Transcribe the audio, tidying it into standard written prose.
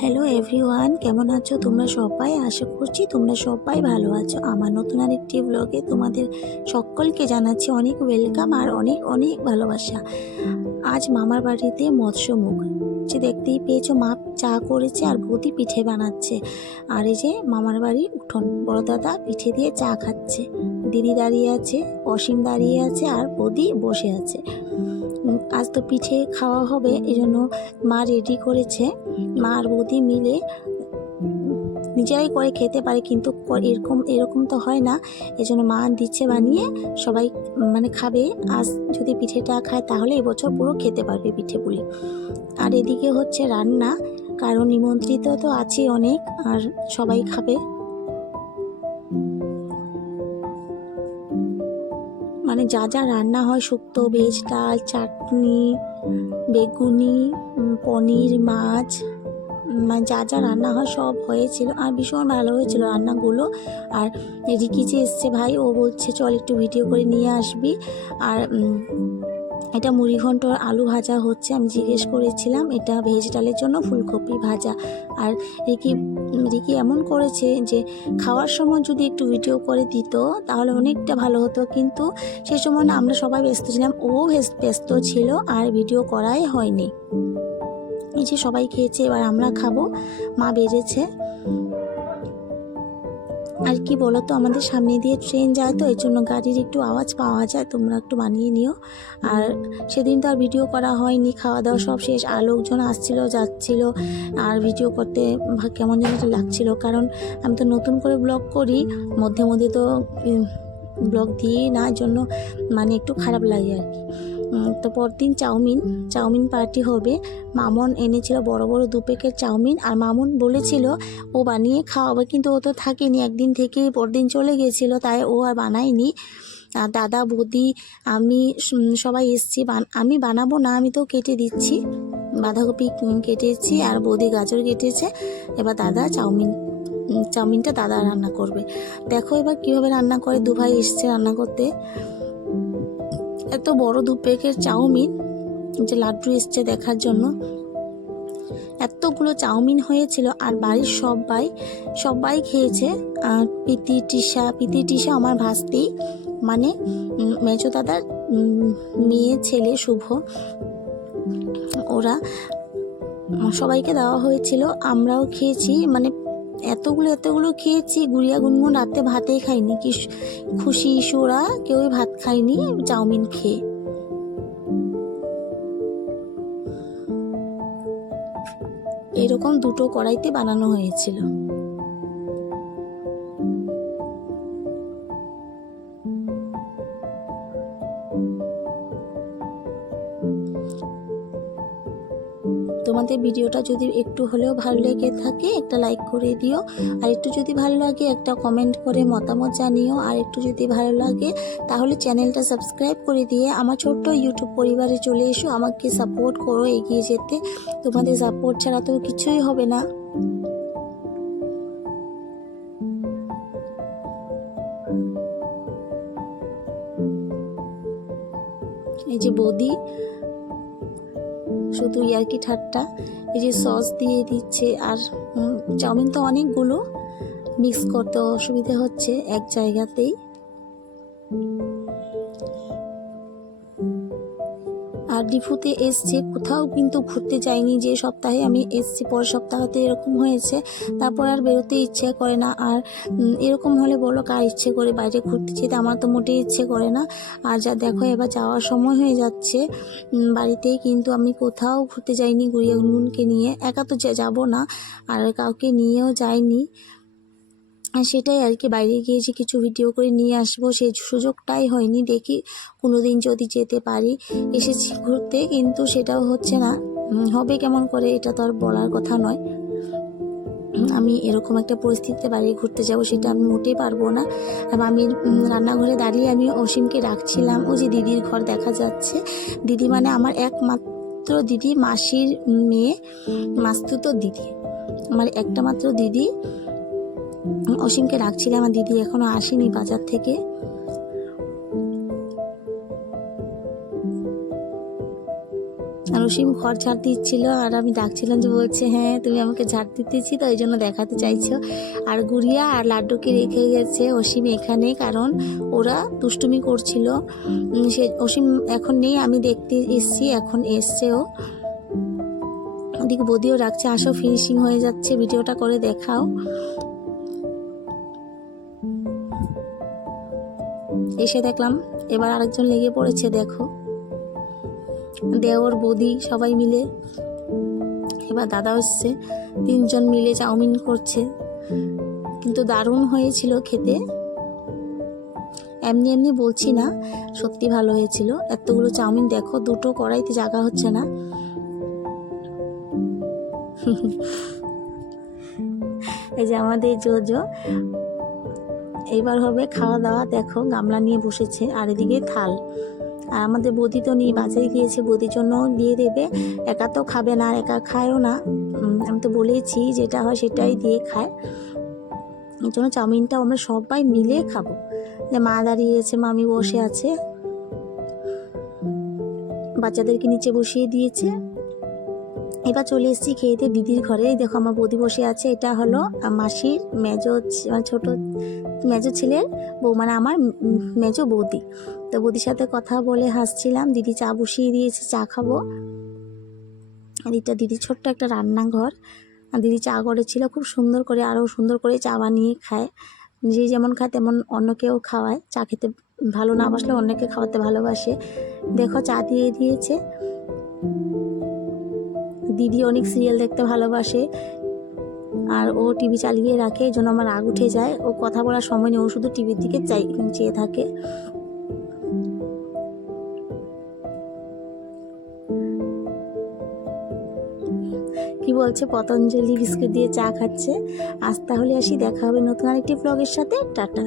Hello everyone, কেমন আছো তোমরা সবাই? আশা করছি তোমরা সবাই ভালো আছো। আমার নতুন আরেকটি ব্লগে তোমাদের সকলকে জানাচ্ছি অনেক ওয়েলকাম আর অনেক অনেক ভালোবাসা। আজ মামার বাড়িতে মৎস্যমুখ, যে দেখতেই পেয়েছো মা চা করেছে আর বৌদি পিঠে বানাচ্ছে। আর এই যে মামার বাড়ির উঠোন, বড় দাদা পিঠে দিয়ে চা খাচ্ছে, দিদি দাঁড়িয়ে আছে, অসীম দাঁড়িয়ে আছে আর বৌদি বসে আছে। আজ তো পিঠে খাওয়া হবে, এজন্য মা রেডি করেছে। মা আর বৌদি মিলে নিজেরাই করে খেতে পারে, কিন্তু এরকম তো হয় না, এজন্য মা দিচ্ছে বানিয়ে, সবাই মানে খাবে। আজ যদি পিঠেটা খায় তাহলে এবছর পুরো খেতে পারবে পিঠে পুলি। আর এদিকে হচ্ছে রান্না, কারণ নিমন্ত্রিত তো আছে অনেক, আর সবাই খাবে। মানে যা যা রান্না হয়, শুক্তো, ভেজ ডাল, চাটনি, বেগুনি, পনির, মাছ, মানে যা যা রান্না হয় সব হয়েছিল, আর ভীষণ ভালো হয়েছিল রান্নাগুলো। আর রিকি যে এসছে ভাই, ও বলছে চল একটু ভিডিও করে নিয়ে আসবি। আর এটা মুড়িঘণ্ট আলু ভাজা হচ্ছে, আমি জিজ্ঞেস করেছিলাম এটা ভেজ ডালের জন্য ফুলকপি ভাজা। আর রিকি এমন করেছে যে খাওয়ার সময় যদি একটু ভিডিও করে দিত তাহলে অনেকটা ভালো হতো, কিন্তু সে সময় না আমরা সবাই ব্যস্ত ছিলাম, ও ব্যস্ত ছিল আর ভিডিও করাই হয়নি। এই যে সবাই খেয়েছে, এবার আমরা খাবো। মা বেড়েছে। আর কি বলো তো, আমাদের সামনে দিয়ে ট্রেন যায় তো, এই জন্য গাড়ির একটু আওয়াজ পাওয়া যায়, তোমরা একটু মানিয়ে নিও। আর সেদিন তো আর ভিডিও করা হয়নি, খাওয়া দাওয়া সব শেষ, আর লোকজন আসছিল যাচ্ছিল, আর ভিডিও করতে কেমন যেন লাগছিল, কারণ আমি তো নতুন করে ব্লগ করি, মধ্যে মধ্যে তো ব্লগ দিই না, জন্য মানে একটু খারাপ লাগে আর কি। তো পরদিন চাউমিন পার্টি হবে। মামন এনেছিল বড় বড় 2 প্যাকেট চাউমিন, আর মামুন বলেছিল ও বানিয়ে খাওয়াবে, কিন্তু ও তো থাকেনি, একদিন থেকেই পরদিন চলে গিয়েছিল, তাই ও আর বানায়নি। আর দাদা, বৌদি, আমি সবাই এসছি। আমি বানাবো না, আমি তো কেটে দিচ্ছি, বাঁধাকপি কেটেছি আর বৌদি গাজর কেটেছে। এবার দাদা চাউমিনটা দাদা রান্না করবে। দেখো এবার কীভাবে রান্না করে, 2 ভাই এসছে রান্না করতে। এত বড় 2 প্যাকেট চাউমিন, যে লাড্ডু এসছে দেখার জন্য, এতগুলো চাউমিন হয়েছিল। আর বাড়ির সবাই খেয়েছে। আর পিতি টিসা আমার ভাস্তি, মানে মেজো দাদার মেয়ে ছেলে শুভ, ওরা সবাইকে দেওয়া হয়েছিল, আমরাও খেয়েছি। মানে এতগুলো খেয়েছি। গুড়িয়া গুনগুন রাতে ভাতেই খাইনি, কি খুশি ওরা কেউই ভাত খায়নি চাউমিন খেয়ে। এরকম 2টো কড়াইতে বানানো হয়েছিল। তোমাদের ভিডিওটা যদি একটু হলেও ভালো লেগে থাকে একটা লাইক করে দিও, আর একটু যদি ভালো লাগে একটা কমেন্ট করে মতামত জানিও, আর একটু যদি ভালো লাগে তাহলে চ্যানেলটা সাবস্ক্রাইব করে দিয়ে আমার ছোট্ট ইউটিউব পরিবারে চলে এসো, আমাকে সাপোর্ট করো এগিয়ে যেতে। তোমাদের সাপোর্ট ছাড়া তো কিছুই হবে না। এই যে বৌদি শুধু ইয়ার্কি ঠাট্টা, এই যে সস দিয়ে দিচ্ছে। আর চাউমিন তো অনেকগুলো, মিক্স করতে অসুবিধা হচ্ছে এক জায়গাতেই। আর ডিফুতে এসছে, কোথাও কিন্তু ঘুরতে যাইনি, যে সপ্তাহে আমি এসছি পরের সপ্তাহতে এরকম হয়েছে, তারপর আর বেরোতে ইচ্ছে করে না। আর এরকম হলে বলো কার ইচ্ছে করে বাইরে ঘুরতে যেতে, আমার তো মোটেই ইচ্ছে করে না। আর যা দেখো এবার যাওয়ার সময় হয়ে যাচ্ছে বাড়িতেই, কিন্তু আমি কোথাও ঘুরতে যাইনি গুড়িয়া গুনগুনকে নিয়ে, একা তো যাবো না, আর কাউকে নিয়েও যাইনি। সেটাই আর কি, বাইরে গিয়ে যে কিছু ভিডিও করে নিয়ে আসবো সেই সুযোগটাই হয়নি। দেখি কোনো দিন যদি যেতে পারি। এসেছি ঘুরতে, কিন্তু সেটাও হচ্ছে না, হবে কেমন করে এটা তো আর বলার কথা নয়। আমি এরকম একটা পরিস্থিতিতে বাইরে ঘুরতে যাব সেটা আমি মোটেই পারবো না। আমি রান্নাঘরে দাঁড়িয়ে আমি অসীমকে ডাকছিলাম, ও যে দিদির ঘর দেখা যাচ্ছে, দিদি মানে আমার একমাত্র দিদি, মাসির মেয়ে, মাস্তুতো দিদি, আমার একটা মাত্র দিদি। অসীমকে ডাকছিলাম, আমার দিদি এখনো আসেনি বাজার থেকে। আর অসীম ঘর ঝাড় দিচ্ছিল আর আমি ডাকছিলাম যে বলছে হ্যাঁ তুমি আমাকে ঝাড় দিতেছি তো, এই জন্য দেখাতে চাইছো। আর গুড়িয়া আর লাড্ডুকে রেখে গেছে অসীম এখানে, কারণ ওরা দুষ্টুমি করছিল। সে অসীম এখন নেই, আমি দেখতে এসছি, এখন এসছে ও। ওদিকে বদিও রাখছে, আসো ফিনিশিং হয়ে যাচ্ছে, ভিডিওটা করে দেখাও। এসে দেখলাম এবার আরেকজন লেগে পড়েছে, দেখো দেওর বৌদি সবাই মিলে। এবার দাদা এসছে, 3 জন মিলে চাউমিন করছে, কিন্তু দারুণ হয়েছিল খেতে। এমনি এমনি বলছি না, সত্যি ভালো হয়েছিল। এতগুলো চাউমিন দেখো, 2টো কড়াইতে জায়গা হচ্ছে না। এই যে আমাদের জোজো, এইবার হবে খাওয়া দাওয়া। দেখো গামলা নিয়ে বসেছে, আর এদিকে থাল। আর আমাদের বৌদি তো নিয়ে বাজারে গিয়েছে, বৌদির জন্য দিয়ে দেবে। একা তো খাবে না, আর একা খায়ও না। আমি তো বলেছি যেটা হয় সেটাই দিয়ে খায়। এই জন্য চাউমিনটা আমরা সবাই মিলে খাবো। যে মা দাঁড়িয়েছে, মামি বসে আছে, বাচ্চাদেরকে নিচে বসিয়ে দিয়েছে। এবার চলে এসেছি খেয়েতে দিদির ঘরে। দেখো আমার বৌদি বসে আছে, এটা হলো মাসির মেজো, ছোট মেজো ছেলের বউ, মানে আমার মেজো বৌদি। তো বৌদির সাথে কথা বলে হাসছিলাম। দিদি চা বসিয়ে দিয়েছে, চা খাবো। আর এটা দিদি ছোট্ট একটা রান্নাঘর। আর দিদি চা করেছিল খুব সুন্দর করে, আরও সুন্দর করে চা বানিয়ে খায়। যে যেমন খায় তেমন অন্যকেও খাওয়ায়। চা খেতে ভালো না বাসলে অন্যকে খাওয়াতে ভালোবাসে। দেখো চা দিয়ে দিয়েছে। দিদি অনেক সিরিয়াল দেখতে ভালোবাসে, আর ও টিভি চালিয়ে রাখে, এই জন্য আমার রাগ উঠে যায়। ও কথা বলার সময় নেই, ও শুধু টিভির দিকে চেয়ে থাকে। কি বলছে, পতঞ্জলি বিস্কুট দিয়ে চা খাচ্ছে। আজ তাহলে আসি, দেখা হবে নতুন আরেকটি ব্লগের সাথে। টাটা।